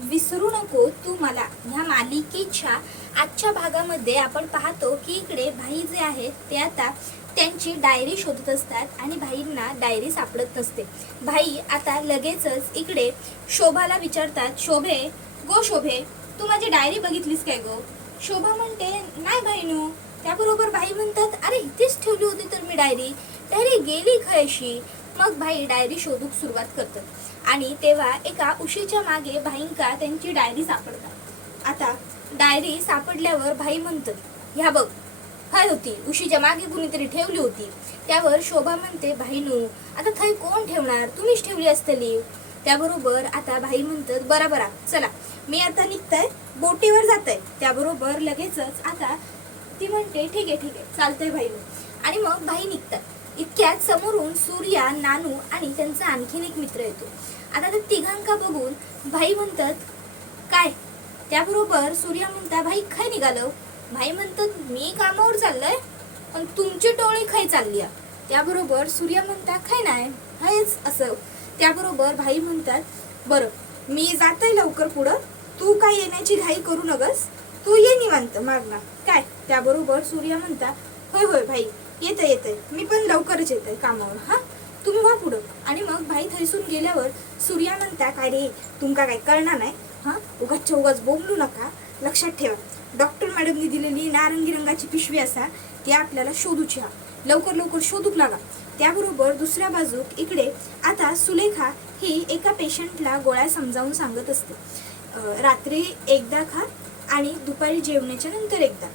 विसरू नको तू मला ह्या मालिकेच्या आजच्या भागामध्ये आपण पाहतो की इकडे भाई जे आहेत ते आता त्यांची डायरी शोधत असतात आणि भाईंना डायरी सापडत नसते. भाई आता लगेचच इकडे शोभाला विचारतात, शोभे गो शोभे, तू माझी डायरी बघितलीस काय गो? शोभा म्हणते नाही बहिणू. त्याबरोबर भाई म्हणतात, अरे इथेच ठेवली होती तर मी डायरी डायरी गेली खयशी. मग भाई डायरी शोधूक सुरुवात करतात आणि तेव्हा एका उशीच्या मागे भाईंका त्यांची डायरी सापडतात. आता डायरी सापडल्यावर भाई म्हणतात, ह्या बघ काय होती उशीच्या मागे कुणीतरी ठेवली होती. त्यावर शोभा म्हणते, भाईनू आता थंय कोण ठेवणार, तुम्हीच ठेवली असतली. त्याबरोबर आता भाई म्हणतात, बरा बरा चला मी आता निघताय, बोटीवर जाताय. त्याबरोबर लगेचच आता ती म्हणते, ठीक आहे चालतंय भाईनू. आणि मग भाई निघतात. इतक्यात समोरून सूर्या, नानू आणि त्यांचा आणखीन एक मित्र येतो. आता त्या तिघांका बघून भाई म्हणतात, काय? त्याबरोबर सूर्या म्हणता, भाई खाय निघालो? भाई म्हणतात, मी कामावर चाललोय, पण तुमची टोळी खाय चालली. त्याबरोबर सूर्या म्हणता, खाय नाही हेच असं. त्याबरोबर भाई म्हणतात, बरं मी जातोय लवकर पुढं, तू काय येण्याची घाई करू नगस, तू ये निवांत मागना काय. त्याबरोबर सूर्या म्हणता, होय होय भाई येतंय मी पण लवकरच येतंय कामावर, हा तुम्ही व्हा पुढं. आणि मग भाई थैसून गेल्यावर सूर्या म्हणता, काय रे तुमका काय कळणार नाही, हा उगाच बोंबलू नका. लक्षात ठेवा, डॉक्टर मॅडमनी दिलेली नारंगी रंगाची पिशवी असा ती आपल्याला शोधूची, लवकर शोधूक लागा. त्याबरोबर दुसऱ्या बाजूक इकडे आता सुलेखा ही एका पेशंटला गोळ्या समजावून सांगत असते. रात्री एकदा खा आणि दुपारी जेवणाच्या नंतर एकदा.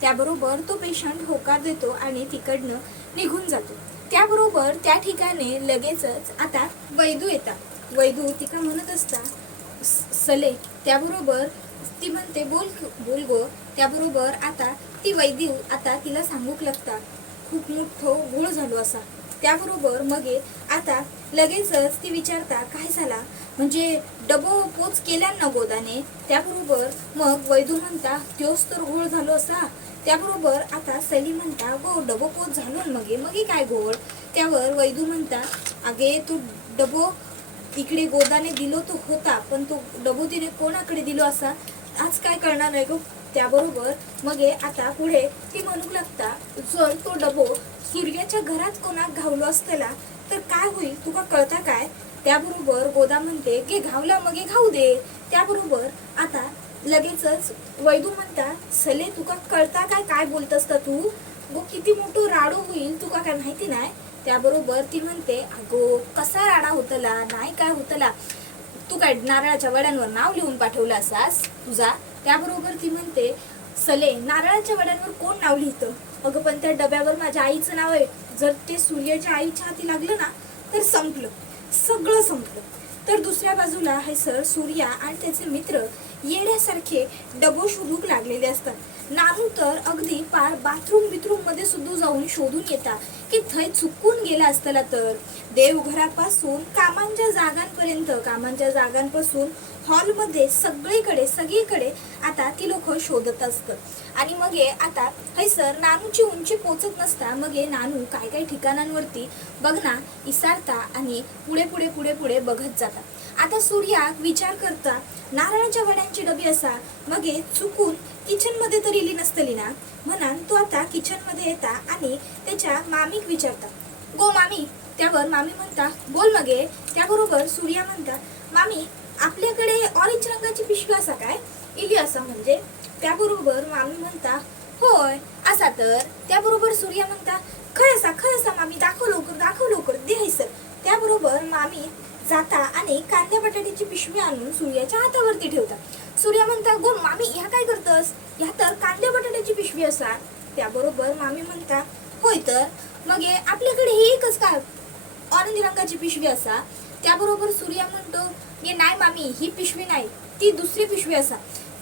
त्याबरोबर तो पेशंट होकार देतो आणि तिकडनं निघून जातो. त्याबरोबर त्या ठिकाणी लगेचच आता वैदू येतात. वैदू तिका म्हणत असता, सले. त्याबरोबर ती म्हणते, बोल गो. त्याबरोबर आता ती वैद्यू आता तिला सांगूक लागता, खूप मोठं घोळ झालो असा. त्याबरोबर मग आता लगेचच ती विचारता, काय झाला म्हणजे डबो पोच केल्या ना गोदाने? त्याबरोबर मग वैदू म्हणता, त्योच तर घोळ झालो असा. त्याबरोबर आता सली म्हणता, गो डबो पोच झालो मगे काय घोळ? त्यावर वैदू म्हणता, अगे तू डबो इकडे गोदाने दिलो तो होता, पण तो डबो तिने कोणाकडे दिलो असा आज काय करणार नाही गो. त्याबरोबर मग आता पुढे ती म्हणू लागता, जर तो डबो सूर्याच्या घरात कोणाक घावलो असतेला तर काय होईल तुका कळता काय? त्याबरोबर गोदा म्हणते, गे घावला मग घाऊ दे. त्याबरोबर आता लगेचच वैदू म्हणता, सले तुका कळता काय बोलत असता तू? गो किती मोठं राडो होईल तुका काय माहिती नाही. त्याबरोबर ती म्हणते, अगो कसा राडा होतला नाही काय होतला, तू काय नारळाच्या वड्यांवर नाव लिहून पाठवलं असास तुझा? त्याबरोबर ती म्हणते, सले नारळाच्या वड्यांवर कोण नाव लिहितं? अगं पण त्या डब्यावर माझ्या आईचं नाव आहे, जर ते सूर्याच्या आईच्या हाती लागलं ना तर संपलं, सगळं संपलं. तर दुसऱ्या बाजूला हे सर सूर्या आणि त्याचे मित्र येण्यासारखे डबो शोधूक लागलेले असतात. नानू तर अगदी पार बाथरूम मध्ये सुद्धा जाऊन शोधून येतात की थंय चुकून गेला असताना तर. देवघरापासून कामांच्या जागांपासून हॉलमध्ये सगळीकडे आता ती लोक शोधत असतात. आणि मग आता हैसर नानूची उंची पोचत नसता मग नानू काय ठिकाणांवरती बघना इसारता आणि पुढे बघत जातात. आता सूर्या विचार करता, नारळाच्या वड्यांची डबी असा मग चुकून किचन मध्ये तर इली नसतली ना म्हणान तो आता किचन मध्ये येता आणि त्याच्या मामीक विचारता, गो मामी. त्यावर मामी म्हणता, बोल मगे. त्याबरोबर सूर्या म्हणता, मामी आपल्याकडे ऑरेंज रंगाची पिशवी असा काय इली असा म्हणजे? त्याबरोबर मामी म्हणता, होय असा तर. त्याबरोबर सूर्या म्हणता, खय असा मामी, दाखव लवकर दे सर. त्याबरोबर मामी जाता आणि कांद्या बटाट्याची पिशवी आणून सूर्याच्या हातावरती ठेवतात. सूर्या म्हणता, गो मामी ह्या काय करतस? ह्या तर कांद्या बटाट्याची पिशवी असा. त्याबरोबर मामी म्हणता, होय तर मग आपल्याकडे ही एकच काय ऑरेंज रंगाची पिशवी असा? त्याबरोबर सूर्या म्हणतो, गे नाही मामी ही पिशवी नाही, ती दुसरी पिशवी असा,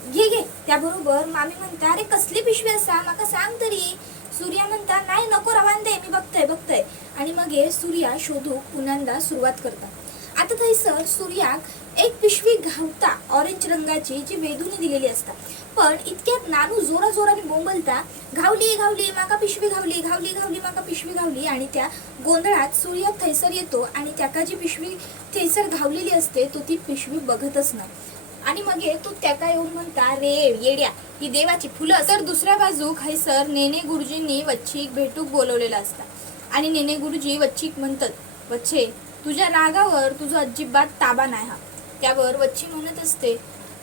घे. त्याबरोबर मामी म्हणता, अरे कसली पिशवी असा माका सांग तरी. सूर्या म्हणता, नाही नको रवान दे, मी बघतोय. आणि मग सूर्या शोधू पुन्हा सुरुवात करतात. आता थैसर सूर्याक एक पिशवी घावता ऑरेंज रंगाची जी वेदूने दिलेली असतात. पण इतक्यात नानू जोराने बोंबलता, घावली माका पिशवी घावली माका पिशवी घावली. आणि त्या गोंधळात सूर्या थैसर येतो आणि त्याका जी पिशवी थैसर घावलेली असते तो ती पिशवी बघतच नाही. आणि मग तू त्याका येऊन म्हणता रे येड्या ही देवाची फुलं. तर दुसऱ्या बाजूक हैसर नेने गुरुजींनी वच्छीक भेटूक बोलवलेला असता आणि नेने गुरुजी वच्छीक म्हणतात, वच्छे तुझ्या रागावर तुझा अजिबात ताबा नाही हा. त्यावर वच्छी म्हणत असते,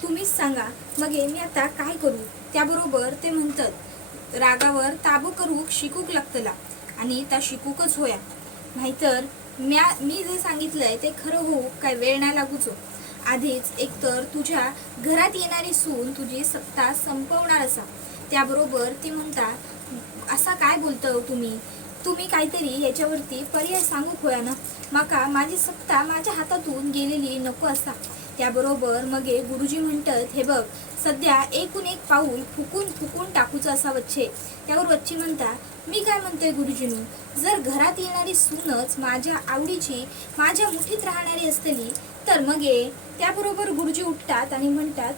तुम्हीच सांगा मग मी आता काय करू. त्याबरोबर ते म्हणतात, रागावर ताबो करूक शिकूक लागतला आणि त्या शिकूकच होया, नाहीतर मी जे सांगितलंय ते खरं होऊ काय वेळ नाही लागूचो. आधीच एकतर तुझ्या घरात येणारी सून तुझी सत्ता संपवणार असा. त्याबरोबर ती म्हणता, असा काय बोलतो तुम्ही काहीतरी याच्यावरती पर्याय सांगू होया ना. माका माझी सत्ता माझ्या हातातून गेलेली नको असा. त्याबरोबर मग गुरुजी म्हणतात, हे बघ सध्या एकूण एक पाऊल फुकून टाकूचं असा वच्छे. त्यावर वच्छी म्हणता, मी काय म्हणते गुरुजीनू, जर घरात येणारी सूनच माझ्या आवडीची माझ्या मुठीत राहणारी असतली तर मग त्याबरोबर गुरुजी उठतात आणि म्हणतात,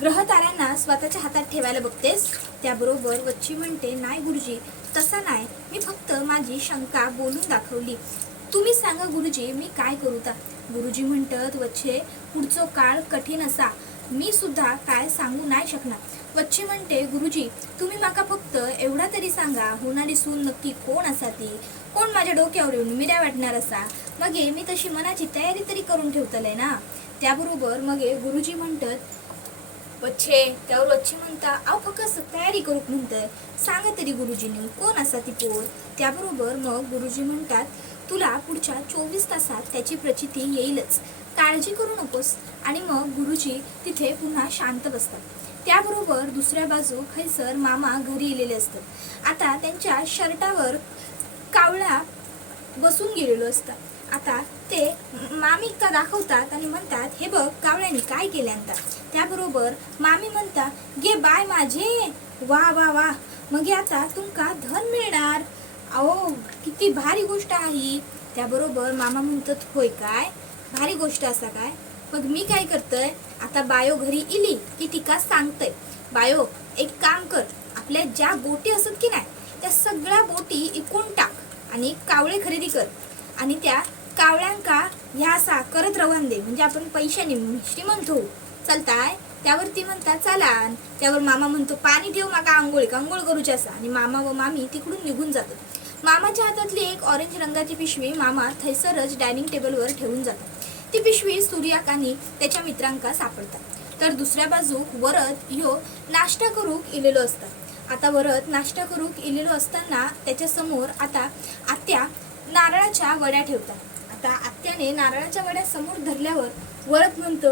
ग्रहताऱ्यांना स्वतःच्या हातात ठेवायला बघतेस. त्याबरोबर वच्छी म्हणते, नाही गुरुजी तसा नाही, मी फक्त माझी शंका बोलून दाखवली. तुम्ही सांगा गुरुजी मी काय करू. गुरुजी म्हणतात, वच्छे पुढचा काळ कठीण असा, मी सुद्धा काय सांगू नाही शकणार. वच्छी म्हणते, गुरुजी तुम्ही माका फक्त एवढा तरी सांगा, होणारी सून नक्की कोण असा, ती कोण माझ्या डोक्यावर येऊन मिऱ्या वाटणार असा. मग मी तशी मनाची तयारी तरी करून ठेवतलंय ना. त्याबरोबर मग गुरुजी म्हणतात, वच्छे. त्यावर वच्छी म्हणता, अहो फक्त तयारी करू म्हणतंय, सांगा तरी गुरुजींनी कोण असा ती पोर. त्याबरोबर मग गुरुजी म्हणतात, तुला पुढच्या 24 तासात त्याची प्रचिती येईलच, काळजी करू नकोस. आणि मग गुरुजी तिथे पुन्हा शांत बसतात. त्याबरोबर दुसऱ्या बाजू खैसर मामा घरी येलेले असतात. आता त्यांच्या शर्टावर कावळा बसून गेलेलो असतात. आता ते मामीका दाखवतात आणि म्हणतात, हे बघ कावळ्याने काय केल्यांता. त्याबरोबर मामी म्हणतात, गे बाय माझे, वा वा वा, मग आता तुमका धन मिळणार. अहो किती भारी गोष्ट आहे. त्याबरोबर मामा म्हणतात, होय काय भारी गोष्ट असा काय. मग मी काय करतोय, आता बायो घरी इली की तिका सांगतय, बायो एक काम कर, आपल्या ज्या बोटी असत की नाही त्या सगळ्या बोटी इकून टाक आणि कावळे खरेदी कर आणि त्या कावळ्यांका ह्या असा करत रवान दे, म्हणजे आपण पैशाने श्रीमंत होऊ. चालताय. त्यावरती म्हणतात चला. त्यावर मामा म्हणतो, पाणी ठेव माका आंघोळ करूची असा. आणि मामा व मामी तिकडून निघून जातात. मामाच्या हातातली एक ऑरेंज रंगाची पिशवी मामा थैसरच डायनिंग टेबलवर ठेवून जातात. ती पिशवी सूर्याक आणि त्याच्या मित्रांका सापडतात. तर दुसऱ्या बाजूक वरत ह्यो नाश्ता करूक इलेलो असतात. आता वरत नाश्ता करूक इलेलो असताना त्याच्या समोर आता आत्या नारळाच्या वड्या ठेवतात. आता आत्याने नारळाच्या वड्या समोर धरल्यावर वरत म्हणतो,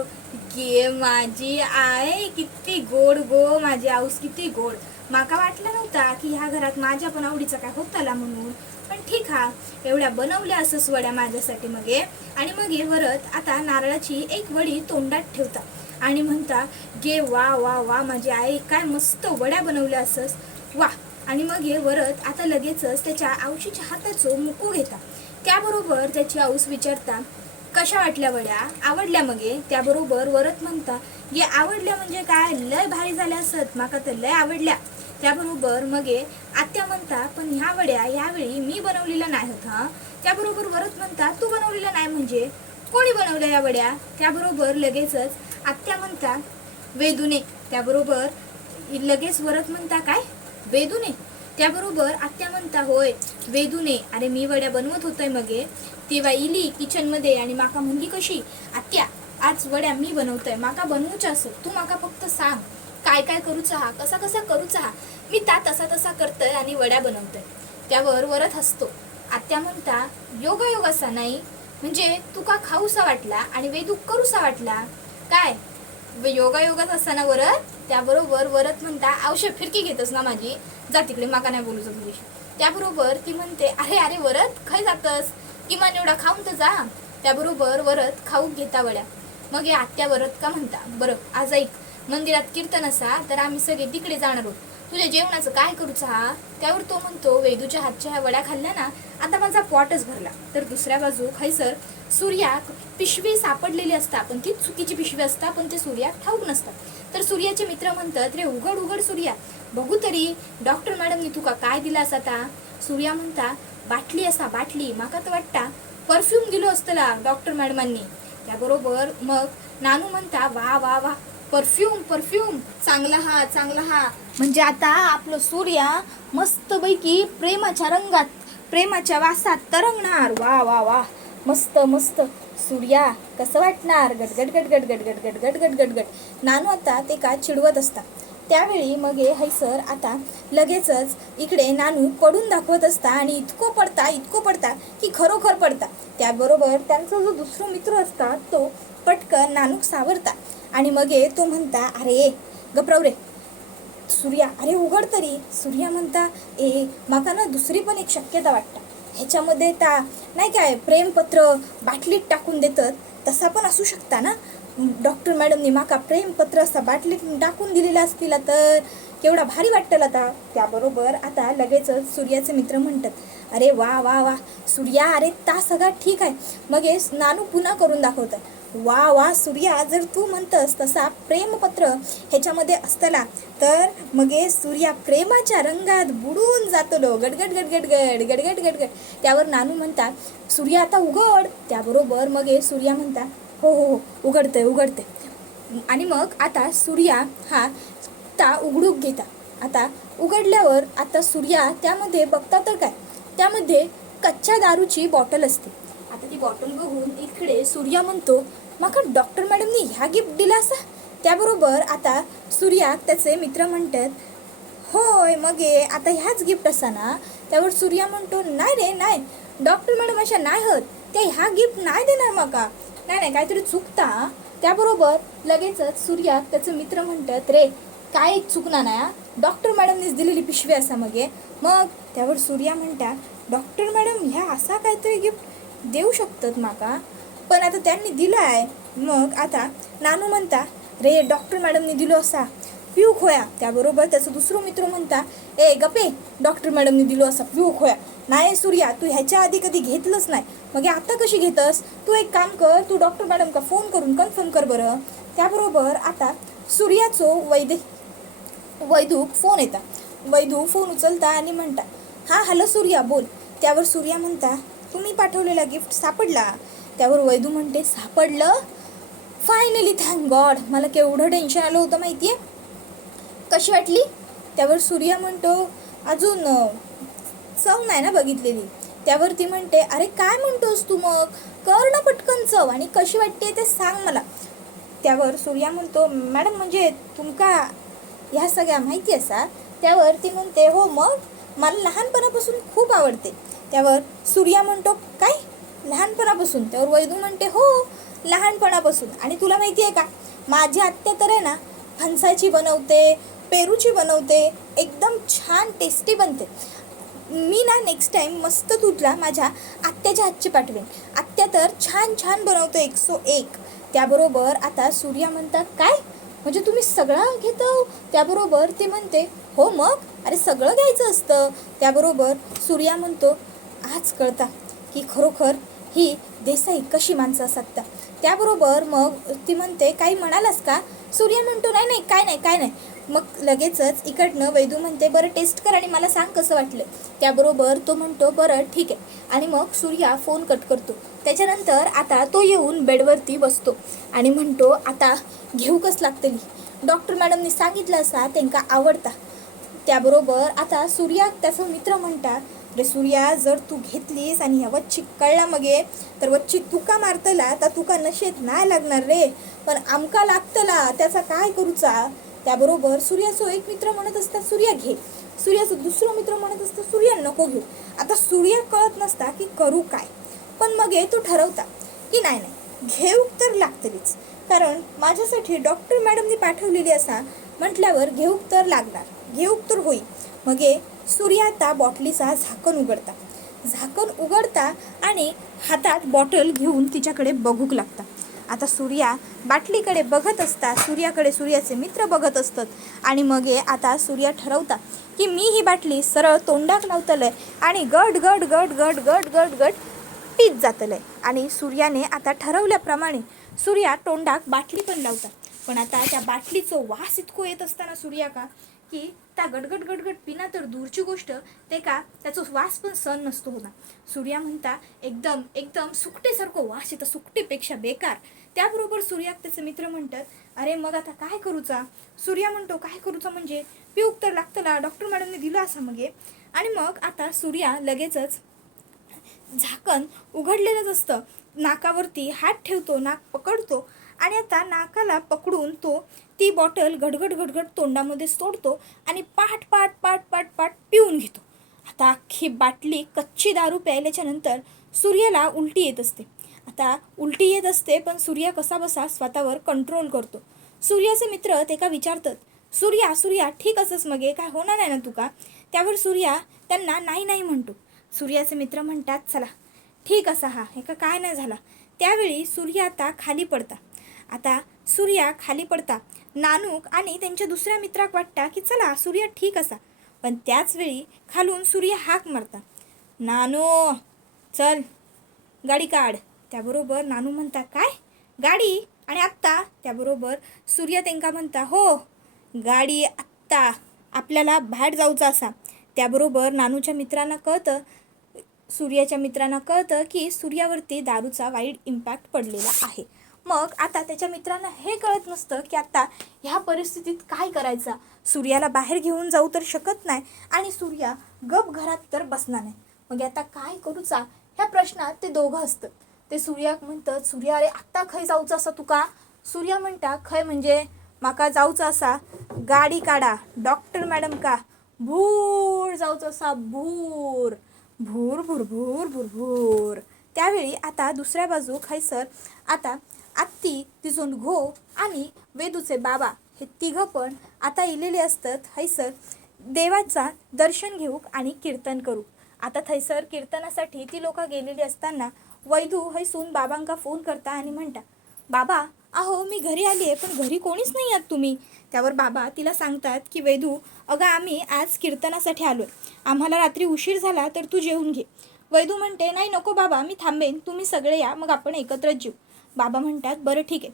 गे माझी आय किती गोड गो, माझी आऊस किती गोड. माका वाटलं नव्हता की ह्या घरात माझ्या पण आवडीचा काय होत आला म्हणून, पण ठीक हा, एवढ्या बनवल्या असंच वड्या माझ्यासाठी. मग आणि मग वरत आता नारळाची एक वडी तोंडात ठेवता आणि म्हणता, गे वा वा वा माझी आई, काय मस्त वड्या बनवल्या असस वा. आणि मग वरत आता लगेचच त्याच्या आऊशीच्या हाताचो मुकू घेता. त्याबरोबर त्याची आऊस विचारता, कशा वाटल्या वड्या, आवडल्या. मग त्याबरोबर वरत म्हणता, ये आवडल्या म्हणजे काय, लय भारी झाल्या असत, माका तर लय आवडल्या. त्याबरोबर मग आत्या म्हणता, पण ह्या वड्या यावेळी मी बनवलेल्या नाही होत हा. त्याबरोबर वरत म्हणता, तू बनवलेल्या नाही म्हणजे कोणी बनवल्या या वड्या. त्याबरोबर लगेचच आत्या म्हणता, वेदूने. त्याबरोबर लगेच वरत म्हणता, काय वेदूने. त्याबरोबर आत्या म्हणता, होय वेदूने, अरे मी वड्या बनवत होतोय. मग तेव्हा इली किचन मध्ये आणि माका म्हणली, कशी आत्या आज वड्या मी बनवतोय, माका बनवूच्या असत, तू माका फक्त सांग काय काय करूचा हा, कसा कसा करूचा हा, मी तसा तसा करतोय आणि वड्या बनवतोय. त्यावर वरत हसतो. आत्या म्हणता, योगायोग असा नाही म्हणजे तुका खाऊसा वाटला आणि वेदू करूसा वाटला काय, योगायोगाच असताना वरत. त्याबरोबर वरत म्हणता, औषध फिरकी घेतस ना माझी, जा तिकडे, माका नाही बोलू तुझ्याशी. त्याबरोबर ती म्हणते, अरे अरे वरत खाय जातस, किमान एवढा खाऊन तर जा. त्याबरोबर वरत खाऊ घेता वड्या. मग आत्या वरत का म्हणता, बरं आज ऐक, मंदिरात कीर्तन असा तर आम्ही सगळे तिकडे जाणार आहोत, तुझ्या जेवणाचं काय करूचा हा. त्यावर तो म्हणतो, वेदूच्या हातच्या ह्या वड्या खाल्ल्या ना आता माझा पोटच भरला. तर दुसऱ्या बाजू खैसर सूर्याक पिशवी सापडलेली असता, पण ती चुकीची पिशवी असता, पण ते सूर्याक ठाऊक नसतात. तर सूर्याचे मित्र म्हणतात, रे उघड उघड सूर्या, बघू तरी डॉक्टर मॅडमनी तुका काय दिला असा ता. सूर्या म्हणता, बाटली असा बाटली, माका तर वाटता परफ्यूम दिलो असतला डॉक्टर मॅडमांनी. त्याबरोबर मग नानू म्हणता वा वा वा, परफ्यूम परफ्यूम, चांगला हा चांगला हा. म्हणजे आता आपलं सूर्या मस्तपैकी प्रेमाच्या रंगात, प्रेमाच्या वासात तरंगणार. वा वा वा, मस्त मस्त. सूर्या कसं वाटणार? गटगट गटगट गटगट गटगट गटगट गट. नानू आता ते का चिडवत असता. त्यावेळी मग हे हैसर आता लगेचच इकडे नानू पडून दाखवत असता आणि इतकं पडता की खरोखर पडता. त्याबरोबर त्यांचा जो दुसरा मित्र असता तो पटकन नानूक सावरता आणि मग तो म्हणता अरे गप्रव रे सूर्या, अरे उघड तरी. सूर्या म्हणता माका ना दुसरी पण एक शक्यता वाटतं. ह्याच्यामध्ये नाही काय प्रेमपत्र बाटलीत टाकून देतात तसा पण असू शकता ना. डॉक्टर मॅडमनी माका प्रेमपत्र असा बाटलीत टाकून दिलेला असतील तर केवढा भारी वाटेल आता. त्याबरोबर आता लगेचच सूर्याचे मित्र म्हणतात अरे वा वा वा सूर्या, अरे सगळं ठीक आहे. मग हे नानू पुन्हा करून दाखवतात. वा वा सूर्या, जर तू म्हणतस तसा प्रेमपत्र ह्याच्यामध्ये असतला तर मग सूर्या प्रेमाच्या रंगात बुडून जातलो. गडगड गडगड गड गडगड गडगड. त्यावर नानू म्हणतात सूर्या आता उघड. त्याबरोबर मग सूर्या म्हणता हो हो हो उघडते. आणि मग आता सूर्या हा उघडूक घेता. आता उघडल्यावर आता सूर्या त्यामध्ये बघता तर काय, त्यामध्ये कच्च्या दारूची बॉटल असते. आता ती बॉटल बघून इकडे सूर्या म्हणतो माका डॉक्टर मॅडमनी ह्या गिफ्ट दिला असा. त्याबरोबर आता सूर्या त्याचे मित्र म्हणतात होय मग आता ह्याच गिफ्ट असा ना. त्यावर सूर्या म्हणतो नाही रे नाही, डॉक्टर मॅडम अशा नाही होत, त्या ह्या गिफ्ट नाही देणार माका. नाही काहीतरी चुकता. त्याबरोबर लगेचच सूर्या त्याचे मित्र म्हणतात रे काय चुकणार नाही, डॉक्टर मॅडमनीच दिलेली पिशवी असा. मग त्यावर सूर्या म्हणता डॉक्टर मॅडम ह्या असा काहीतरी गिफ्ट देऊ शकतात माका, पण आता त्यांनी दिला आहे. मग आता नानू म्हणता रे डॉक्टर मॅडमनी दिलो असा पिऊ खोया. त्याबरोबर त्याचा दुसरा मित्र म्हणता गपे, डॉक्टर मॅडमनी दिलो असा पिऊ खोया. नाही सूर्या, तू ह्याच्या आधी कधी घेतलंच नाही, मग आता कशी घेतस? तू एक काम कर, तू डॉक्टर मॅडम का फोन करून कन्फर्म कर बरं. त्याबरोबर आता सूर्याचो वैदूक फोन येता. वैदू फोन उचलता आणि म्हणता हा हॅलो सूर्या बोल. त्यावर सूर्या म्हणता तुम्ही पाठवलेला गिफ्ट सापडला. त्यावर वैदू म्हणते सापडलं, फायनली थँक गॉड. मला केवढं टेन्शन आलं होतं माहिती आहे. कशी वाटली? त्यावर सूर्या म्हणतो अजून चव नाही ना बघितलेली. त्यावर ती म्हणते अरे काय म्हणतोस तू, मग कर ना पटकन चव, आणि कशी वाटते ते सांग मला. त्यावर सूर्या म्हणतो मॅडम म्हणजे तुमका ह्या सगळ्या माहिती असा. त्यावर ती म्हणते हो मग मला लहानपणापासून खूप आवडते. त्यावर सूर्या म्हणतो काय लहानपणापासून? त्यावर वैदू म्हणते हो लहानपणापासून. आणि तुला माहिती आहे का माझी आत्या तर आहे ना फणसाची बनवते, पेरूची बनवते, एकदम छान टेस्टी बनते. मी ना नेक्स्ट टाईम मस्त तुला माझ्या आत्याच्या हातची पाठवेन. आत्या तर छान छान बनवतो 101. त्याबरोबर आता सूर्या म्हणतात काय म्हणजे तुम्ही सगळं घेतो? त्याबरोबर ती म्हणते हो मग, अरे सगळं घ्यायचं असतं. त्याबरोबर सूर्या म्हणतो आज कळता की खरोखर ही देसाई कशी माणसं असतात. त्याबरोबर मग ती म्हणते काही म्हणालास का? सूर्या म्हणतो नाही काय नाही. मग लगेचच इकडनं वैदू म्हणते बरं टेस्ट कर आणि मला सांग कसं वाटलं. त्याबरोबर तो म्हणतो बरं ठीक आहे. आणि मग सूर्या फोन कट करतो. त्याच्यानंतर आता तो येऊन बेडवरती बसतो आणि म्हणतो आता घेऊ कस लागतली, डॉक्टर मॅडमनी सांगितलं असा त्यांना आवडता. त्याबरोबर आता सूर्या त्याचा मित्र म्हणतात रे सूर्या जर तू घेतलीस आणि ह्या वच्ची कळला मग तर वच्ची तुका मारतला तर तुका नशेत नाही लागणार रे, पण आमका लागतला त्याचा काय करूचा. त्याबरोबर सूर्याचा एक मित्र म्हणत असतात सूर्या घे. सूर्याचा दुसरा मित्र म्हणत असतात सूर्या नको घेऊ. आता सूर्या कळत नसता की करू काय, पण मग तो ठरवता की नाही घेऊ तर लागतलीच, कारण माझ्यासाठी डॉक्टर मॅडमनी पाठवलेली असा म्हटल्यावर घेऊ तर लागणार, घेऊ तर होईल. मग सूर्या आता बॉटलीचा झाकण उघडता आणि हातात बॉटल घेऊन तिच्याकडे बघूक लागता. आता सूर्या बाटलीकडे बघत असता, सूर्याकडे सूर्याचे मित्र बघत असतात. आणि मग आता सूर्या ठरवता की मी ही बाटली सरळ तोंडाक लावतलंय आणि गड गड गड गड गड गड गड पीत जातलंय. आणि सूर्याने आता ठरवल्याप्रमाणे सूर्या तोंडाक बाटली पण लावता. पण आता त्या बाटलीचं वास इतकं येत असताना सूर्याका की त्या गटगट गटगट पिना तर दूरची गोष्ट ते का त्याचा वास पण सहन नसतो होता. सूर्या म्हणता एकदम एकदम सुकटेसारखं वास येतं, सुकटेपेक्षा बेकार. त्याबरोबर सूर्याक त्याचे मित्र म्हणतात अरे मग आता काय करूचा. सूर्या म्हणतो काय करूचा म्हणजे पिऊक तर लागतला, डॉक्टर मॅडमने दिलं असं मग. आणि मग आता सूर्या लगेचच झाकण उघडलेलंच असतं, नाकावरती हात ठेवतो, नाक पकडतो आणि आता नाकाला पकडून तो ती बॉटल घडघड घडघड तोंडामध्ये सोडतो आणि पाट पाट पाट पाट पाट पिऊन घेतो. आता अख्खी बाटली कच्ची दारू प्यायल्याच्या नंतर सूर्याला उलटी येत असते. आता उलटी येत असते पण सूर्या कसा बसा स्वतःवर कंट्रोल करतो. सूर्याचे मित्र ते का विचारतात सूर्या सूर्या ठीक असंच मग काय होणार आहे ना तुका. त्यावर सूर्या त्यांना नाही नाही म्हणतो. सूर्याचे मित्र म्हणतात चला ठीक असा हा हे का काय नाही झाला. त्यावेळी सूर्या आता खाली पडता. आता सूर्या खाली पडता. नानूक आणि त्यांच्या दुसऱ्या मित्राक वाटता की चला सूर्या ठीक असा. पण त्याच वेळी खालून सूर्या हाक मारता नानू चल गाडी काढ. त्याबरोबर नानू म्हणता काय गाडी आणि आत्ता. त्याबरोबर सूर्या त्यांका म्हणता हो गाडी आत्ता आपल्याला बाहेर जाऊचा असा. त्याबरोबर नानूच्या मित्रांना कळतं, सूर्याच्या मित्रांना कळतं की सूर्यावरती दारूचा वाईट इम्पॅक्ट पडलेला आहे. मग आता त्याच्या मित्रांना हे कळत नसतं की आता ह्या परिस्थितीत काय करायचं. सूर्याला बाहेर घेऊन जाऊ तर शकत नाही आणि सूर्या गप घरात तर बसणार नाही. मग आता काय करूचा ह्या प्रश्नात ते दोघं असतं. ते सूर्याक म्हणतात सूर्या अरे आत्ता खय जाऊचं असं तुका. सूर्या म्हणता खय म्हणजे माका जाऊचं असा गाडी काढा डॉक्टर मॅडम का भूर जाऊचं असा भूर भूर भूर भूर भूर भूर. त्यावेळी आता दुसऱ्या बाजू खैसर आता आत्ती तिजून घो आणि वेदूचे बाबा हे तिघं पण आता इलेले असतात हैसर देवाचा दर्शन घेऊक आणि कीर्तन करू. आता थैसर कीर्तनासाठी ती लोक गेलेली असताना वैदू हैसून बाबांका फोन करता आणि म्हणता बाबा अहो मी घरी आली आहे पण घरी कोणीच नाही आहात तुम्ही. त्यावर बाबा तिला सांगतात की वैदू अगं आम्ही आज कीर्तनासाठी आलो आहे, आम्हाला रात्री उशीर झाला तर तू जेवून घे. वैदू म्हणते नाही नको बाबा मी थांबेन, तुम्ही सगळे या मग आपण एकत्रच जेऊ. बाबा म्हणतात बरं ठीक आहे.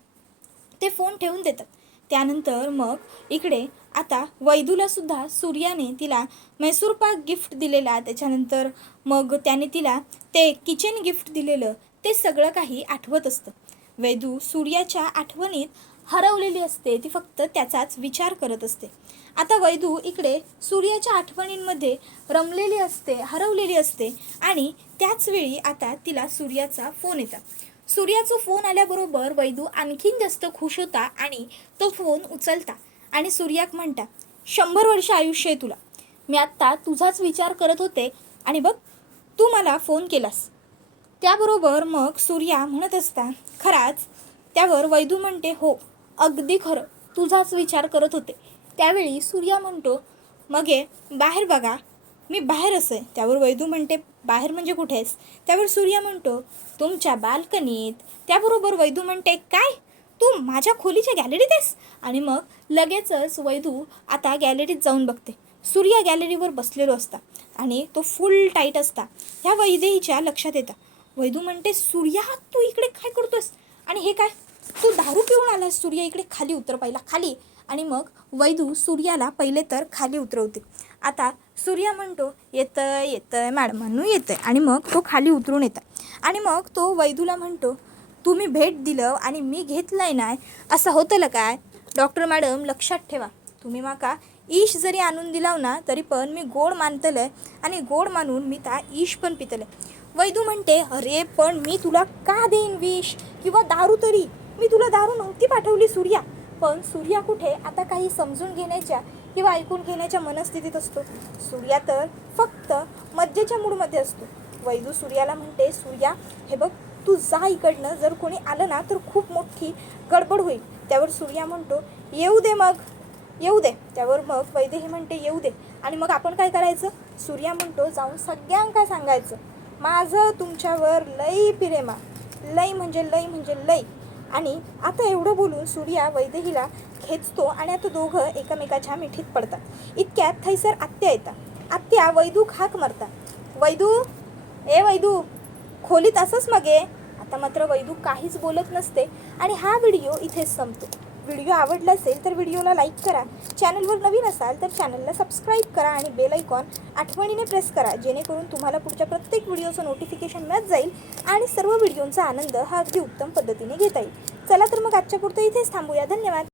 ते फोन ठेवून देतात. त्यानंतर मग इकडे आता वैदूला सुद्धा सूर्याने तिला मैसूर पाक गिफ्ट दिलेला, त्याच्यानंतर मग त्याने तिला ते किचन गिफ्ट दिलेलं ते सगळं काही आठवत असतं. वैदू सूर्याच्या आठवणीत हरवलेली असते, ती फक्त त्याचाच विचार करत असते. आता वैदू इकडे सूर्याच्या आठवणींमध्ये रमलेली असते, हरवलेली असते आणि त्याच वेळी आता तिला सूर्याचा फोन येतात. सूर्याचा फोन आल्याबरोबर वैदू आणखीन जास्त खुश होता आणि तो फोन उचलता आणि सूर्याक म्हणता 100 वर्ष आयुष्य आहे तुला, मी आत्ता तुझाच विचार करत होते आणि बघ तू मला फोन केलास. त्याबरोबर मग सूर्या म्हणत असता खराच. त्यावर वैदू म्हणते हो अगदी खरं तुझाच विचार करत होते. त्यावेळी सूर्या म्हणतो मग बाहेर बघा मी बाहेर असं आहे. त्यावर वैदू म्हणते बाहेर म्हणजे कुठे आहेस. त्यावर सूर्या म्हणतो तुमच्या बाल्कनीत. त्याबरोबर वैदू म्हणते काय तू माझ्या खोलीच्या गॅलरीत आहेस. आणि मग लगेचच वैदू आता गॅलरीत जाऊन बघते. सूर्या गॅलरीवर बसलेलो असता आणि तो फुल टाईट असता. ह्या वैदेहीच्या लक्षात येतं. वैदू म्हणते सूर्या तू इकडे काय करतोस आणि हे काय तू दारू पिऊन आलास. सूर्या इकडे खाली उतर पहिला खाली. आणि मग वैदू सूर्याला पहिले तर खाली उतरवते. आता सूर्या म्हणतो येतंय येतंय मॅडमांनू येतंय आणि मग तो खाली उतरून येतं. आणि मग तो वैदूला म्हणतो तुम्ही भेट दिलं आणि मी घेतलंय नाही असं होतं काय. डॉक्टर मॅडम लक्षात ठेवा तुम्ही माका ईश जरी आणून दिलाव ना तरी पण मी गोड मानतलंय आणि गोड मानून मी त्या ईश पण पितलंय. वैदू म्हणते अरे पण मी तुला का देईन विष किंवा दारू, तरी मी तुला दारू नव्हती पाठवली सूर्या. पण सूर्या कुठे आता काही समजून घेण्याच्या किंवा ऐकून घेण्याच्या मनस्थितीत असतो. सूर्या तर फक्त मज्जेच्या मूडमध्ये असतो. वैदू सूर्याला म्हणते सूर्या हे बघ तू जा इकडनं, जर कोणी आलं ना तर खूप मोठी गडबड होईल. त्यावर सूर्या म्हणतो येऊ दे मग येऊ दे. त्यावर मग वैदेही म्हणते येऊ दे. आणि मग आपण काय करायचं. सूर्या म्हणतो जाऊन सगळ्यांका सांगायचं माझं तुमच्यावर लई प्रेम लई म्हणजे लई. आणि आता एवढं बोलून सूर्या वैदेहीला खेचतो आणि आता दोघं एकमेकाच्या मिठीत पडतात. इतक्यात थैसर आत्या येतात. आत्या वैदू हाक मारतात वैदू ए वैदू खोलीत असंच मग आता मात्र वैदू काहीच बोलत नसते आणि हा व्हिडिओ इथेच संपतो. व्हिडिओ आवडला असेल तर व्हिडिओला लाईक करा, चॅनलवर नवीन असाल तर चॅनलला सबस्क्राईब करा आणि बेल आयकॉन आठवणीने प्रेस करा, जेणेकरून तुम्हाला पुढच्या प्रत्येक व्हिडिओचं नोटिफिकेशन मिळत जाईल आणि सर्व व्हिडिओंचा आनंद हा अगदी उत्तम पद्धतीने घेता येईल. चला तर मग आजच्या पुरतं इथेच थांबूया. धन्यवाद.